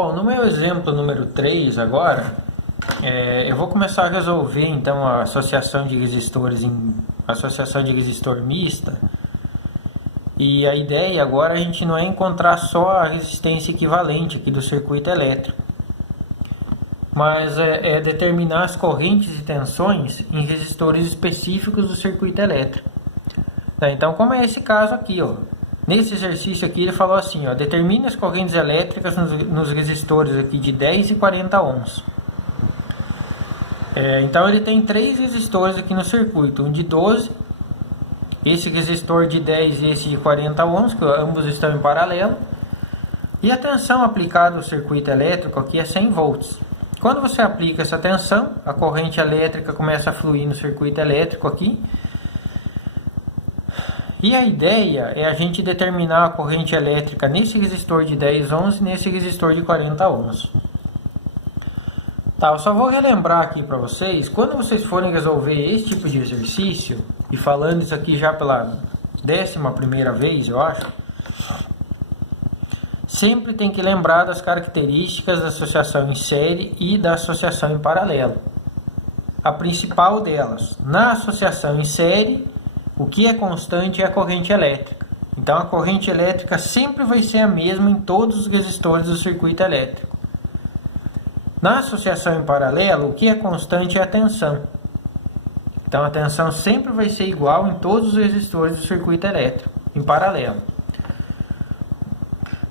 Bom, no meu exemplo número 3 agora, eu vou começar a resolver então a associação de resistores em associação de resistor mista. E a ideia agora a gente não é encontrar só a resistência equivalente aqui do circuito elétrico, mas é determinar as correntes e tensões em resistores específicos do circuito elétrico. Então, como é esse caso aqui, ó. Nesse exercício aqui ele falou assim, ó, determine as correntes elétricas nos resistores aqui de 10 e 40 ohms. Então ele tem três resistores aqui no circuito, um de 12, esse resistor de 10 e esse de 40 ohms, que ambos estão em paralelo. E a tensão aplicada ao circuito elétrico aqui é 100 volts. Quando você aplica essa tensão, a corrente elétrica começa a fluir no circuito elétrico aqui. E a ideia é a gente determinar a corrente elétrica nesse resistor de 10 ohms e nesse resistor de 40 ohms. Tá, eu só vou relembrar aqui para vocês, quando vocês forem resolver esse tipo de exercício, e falando isso aqui já pela 11ª vez, eu acho, sempre tem que lembrar das características da associação em série e da associação em paralelo. A principal delas, na associação em série, o que é constante é a corrente elétrica. Então a corrente elétrica sempre vai ser a mesma em todos os resistores do circuito elétrico. Na associação em paralelo, o que é constante é a tensão. Então a tensão sempre vai ser igual em todos os resistores do circuito elétrico, em paralelo.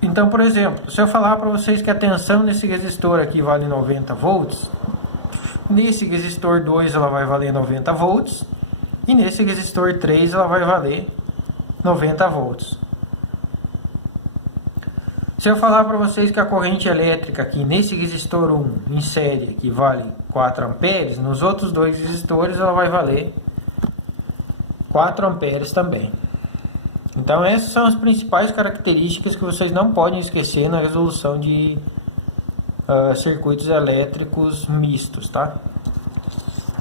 Então, por exemplo, se eu falar para vocês que a tensão nesse resistor aqui vale 90 volts, nesse resistor 2 ela vai valer 90 volts, e nesse resistor 3 ela vai valer 90 volts. Se eu falar para vocês que a corrente elétrica aqui nesse resistor 1 em série que vale 4 amperes, nos outros dois resistores ela vai valer 4 amperes também. Então essas são as principais características que vocês não podem esquecer na resolução de circuitos elétricos mistos, tá?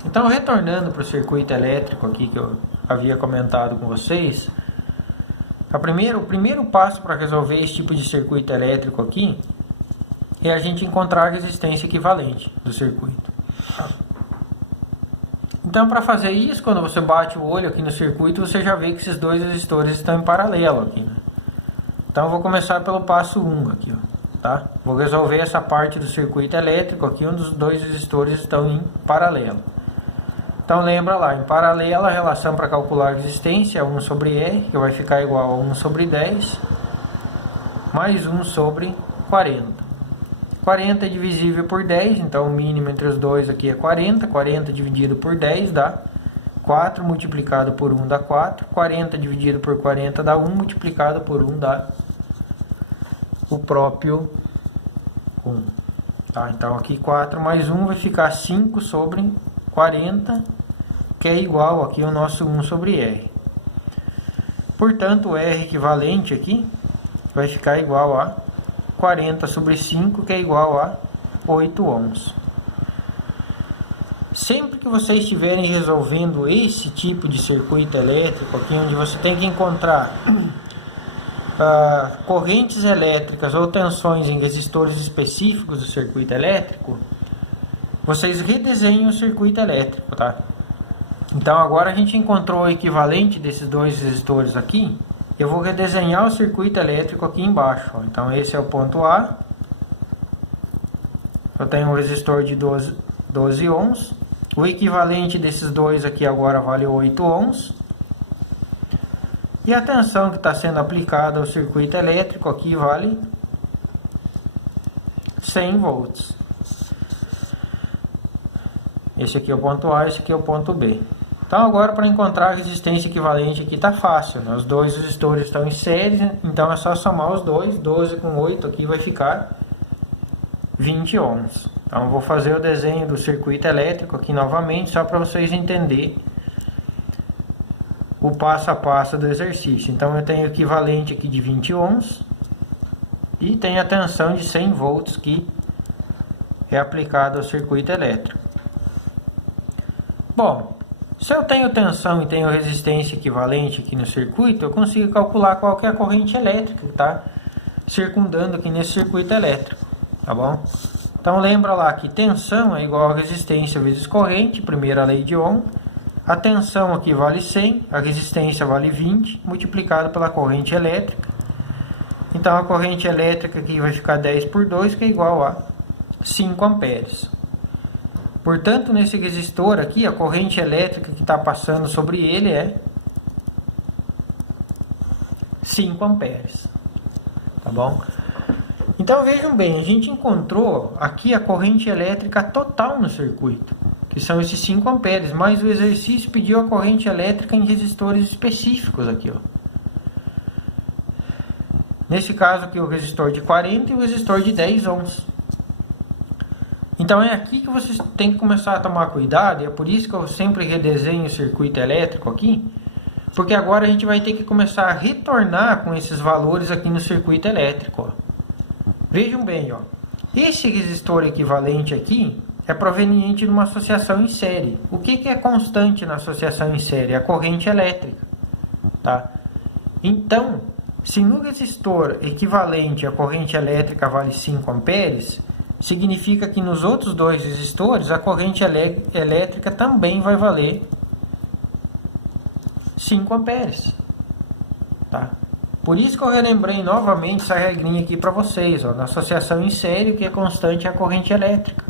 Então, retornando para o circuito elétrico aqui que eu havia comentado com vocês, o primeiro passo para resolver esse tipo de circuito elétrico aqui é a gente encontrar a resistência equivalente do circuito. Então, para fazer isso, quando você bate o olho aqui no circuito, você já vê que esses dois resistores estão em paralelo aqui, né? Então, eu vou começar pelo passo 1 aqui, ó, tá? Vou resolver essa parte do circuito elétrico aqui, onde os dois resistores estão em paralelo. Então lembra lá, em paralelo a relação para calcular a resistência é 1 sobre R, que vai ficar igual a 1 sobre 10, mais 1 sobre 40. 40 é divisível por 10, então o mínimo entre os dois aqui é 40. 40 dividido por 10 dá 4, multiplicado por 1 dá 4. 40 dividido por 40 dá 1, multiplicado por 1 dá o próprio 1. Tá, então aqui 4 mais 1 vai ficar 5 sobre 40, que é igual aqui ao nosso 1 sobre R. Portanto, o R equivalente aqui vai ficar igual a 40 sobre 5, que é igual a 8 ohms. Sempre que vocês estiverem resolvendo esse tipo de circuito elétrico aqui, onde você tem que encontrar correntes elétricas ou tensões em resistores específicos do circuito elétrico, vocês redesenham o circuito elétrico, tá? Então agora a gente encontrou o equivalente desses dois resistores aqui. Eu vou redesenhar o circuito elétrico aqui embaixo, ó. Então esse é o ponto A. Eu tenho um resistor de 12 ohms. O equivalente desses dois aqui agora vale 8 ohms. E a tensão que está sendo aplicada ao circuito elétrico aqui vale 100 volts. Esse aqui é o ponto A, esse aqui é o ponto B. Então agora para encontrar a resistência equivalente aqui está fácil, né? Os dois resistores estão em série, então é só somar os dois. 12 com 8 aqui vai ficar 20 ohms. Então eu vou fazer o desenho do circuito elétrico aqui novamente, só para vocês entenderem o passo a passo do exercício. Então eu tenho o equivalente aqui de 20 ohms e tenho a tensão de 100 volts que é aplicada ao circuito elétrico. Bom, se eu tenho tensão e tenho resistência equivalente aqui no circuito, eu consigo calcular qual que é a corrente elétrica que está circundando aqui nesse circuito elétrico. tá bom? Então lembra lá que tensão é igual a resistência vezes corrente, primeira lei de Ohm. A tensão aqui vale 100, a resistência vale 20, multiplicado pela corrente elétrica. Então a corrente elétrica aqui vai ficar 10 por 2, que é igual a 5 amperes. Portanto, nesse resistor aqui, a corrente elétrica que está passando sobre ele é 5 amperes. Tá bom? Então vejam bem, a gente encontrou aqui a corrente elétrica total no circuito, que são esses 5 amperes, mas o exercício pediu a corrente elétrica em resistores específicos aqui, ó. Nesse caso aqui o resistor de 40 e o resistor de 10 ohms. Então é aqui que vocês têm que começar a tomar cuidado, e é por isso que eu sempre redesenho o circuito elétrico aqui, porque agora a gente vai ter que começar a retornar com esses valores aqui no circuito elétrico, ó. Vejam bem, ó. Esse resistor equivalente aqui é proveniente de uma associação em série. O que é constante na associação em série? A corrente elétrica, tá? Então, se no resistor equivalente a corrente elétrica vale 5 amperes, significa que nos outros dois resistores a corrente elétrica também vai valer 5 amperes, tá? Por isso que eu relembrei novamente essa regrinha aqui para vocês, ó. Na associação em série, o que é constante é a corrente elétrica.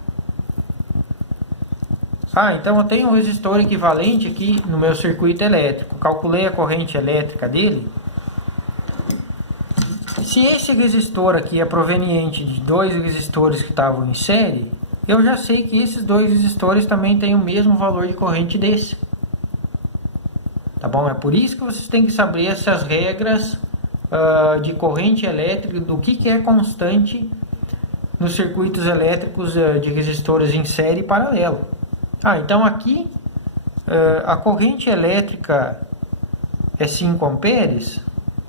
Então eu tenho um resistor equivalente aqui no meu circuito elétrico. Calculei a corrente elétrica dele. Se esse resistor aqui é proveniente de dois resistores que estavam em série, eu já sei que esses dois resistores também têm o mesmo valor de corrente desse. Tá bom? É por isso que vocês têm que saber essas regras de corrente elétrica, do que é constante nos circuitos elétricos de resistores em série e paralelo. Então aqui a corrente elétrica é 5 amperes.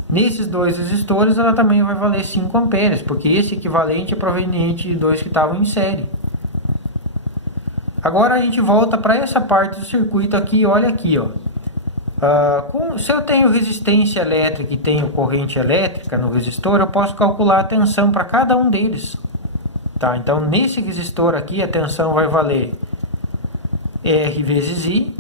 Nesses dois resistores ela também vai valer 5 amperes, porque esse equivalente é proveniente de dois que estavam em série. Agora a gente volta para essa parte do circuito aqui, olha aqui, ó. Se eu tenho resistência elétrica e tenho corrente elétrica no resistor, eu posso calcular a tensão para cada um deles. Tá? Então, nesse resistor aqui, a tensão vai valer R vezes I.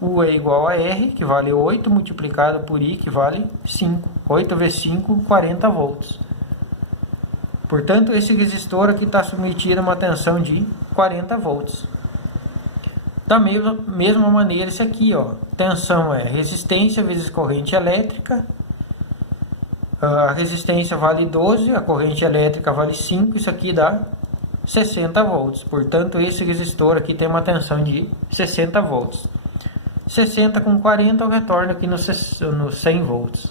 U é igual a R, que vale 8, multiplicado por I, que vale 5. 8 vezes 5, 40 volts. Portanto, esse resistor aqui está submetido a uma tensão de 40 volts. Da mesma maneira, esse aqui, ó, tensão é resistência vezes corrente elétrica. A resistência vale 12, a corrente elétrica vale 5, isso aqui dá 60 volts. Portanto, esse resistor aqui tem uma tensão de 60 volts. 60 com 40 eu retorno aqui no 100 volts.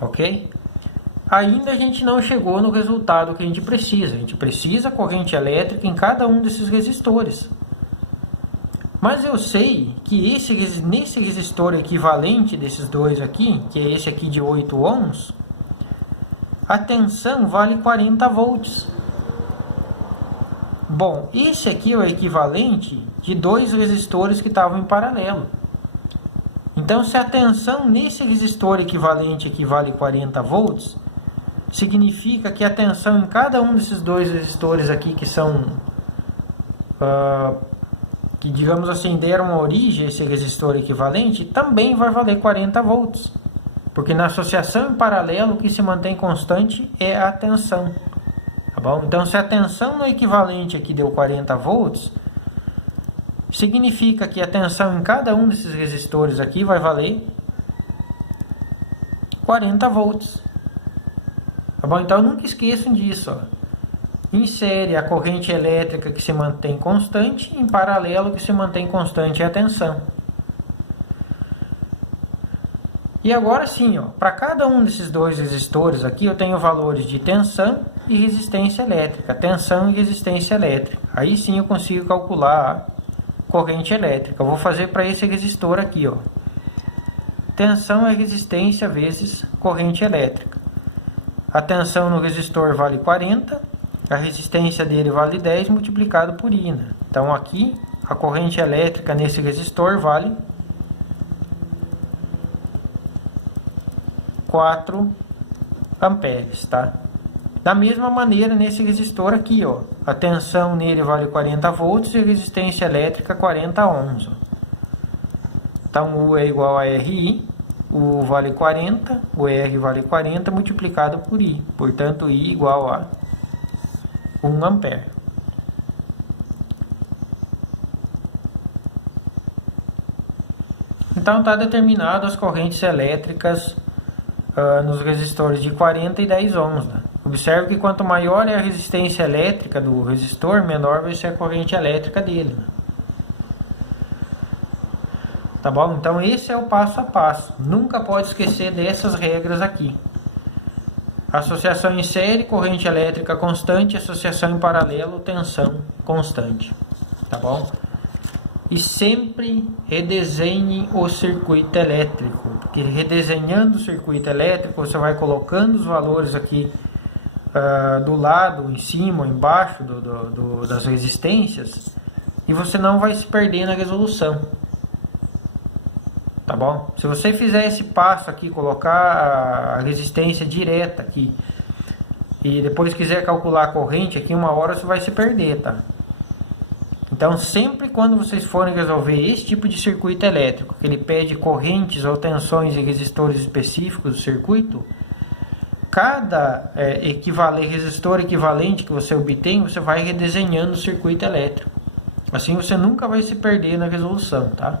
Ok? Ainda a gente não chegou no resultado que a gente precisa. A gente precisa corrente elétrica em cada um desses resistores. Mas eu sei que nesse resistor equivalente desses dois aqui, que é esse aqui de 8 ohms, a tensão vale 40 volts. Bom, esse aqui é o equivalente de dois resistores que estavam em paralelo. Então, se a tensão nesse resistor equivalente aqui vale 40 volts, significa que a tensão em cada um desses dois resistores aqui, que são, que digamos assim, deram origem a esse resistor equivalente, também vai valer 40 volts. Porque na associação em paralelo, o que se mantém constante é a tensão. Tá bom? Então, se a tensão no equivalente aqui deu 40 volts, significa que a tensão em cada um desses resistores aqui vai valer 40 volts. Tá bom? Então, nunca esqueçam disso, ó. Em série, a corrente elétrica que se mantém constante, em paralelo, que se mantém constante é a tensão. E agora sim, para cada um desses dois resistores aqui, eu tenho valores de tensão e resistência elétrica. Tensão e resistência elétrica. Aí sim eu consigo calcular a corrente elétrica. Eu vou fazer para esse resistor aqui, ó. Tensão é resistência vezes corrente elétrica. A tensão no resistor vale 40, a resistência dele vale 10 multiplicado por I, né? Então aqui a corrente elétrica nesse resistor vale 4 amperes, tá? Da mesma maneira nesse resistor aqui, ó, a tensão nele vale 40 volts e a resistência elétrica 40 ohms. Ó. Então U é igual a RI, U vale 40, o R vale 40 multiplicado por I. Portanto, I igual a 1 ampere. Então está determinado as correntes elétricas nos resistores de 40 e 10 ohms. Né? Observe que quanto maior é a resistência elétrica do resistor, menor vai ser a corrente elétrica dele. Né? Tá bom? Então esse é o passo a passo. Nunca pode esquecer dessas regras aqui. Associação em série, corrente elétrica constante, associação em paralelo, tensão constante. Tá bom? E sempre redesenhe o circuito elétrico, porque redesenhando o circuito elétrico, você vai colocando os valores aqui do lado, em cima, embaixo das resistências, e você não vai se perder na resolução. Tá bom? Se você fizer esse passo aqui, colocar a resistência direta aqui, e depois quiser calcular a corrente aqui, uma hora você vai se perder, tá? Então, sempre quando vocês forem resolver esse tipo de circuito elétrico, que ele pede correntes ou tensões e resistores específicos do circuito, cada resistor equivalente que você obtém, você vai redesenhando o circuito elétrico. Assim você nunca vai se perder na resolução, tá?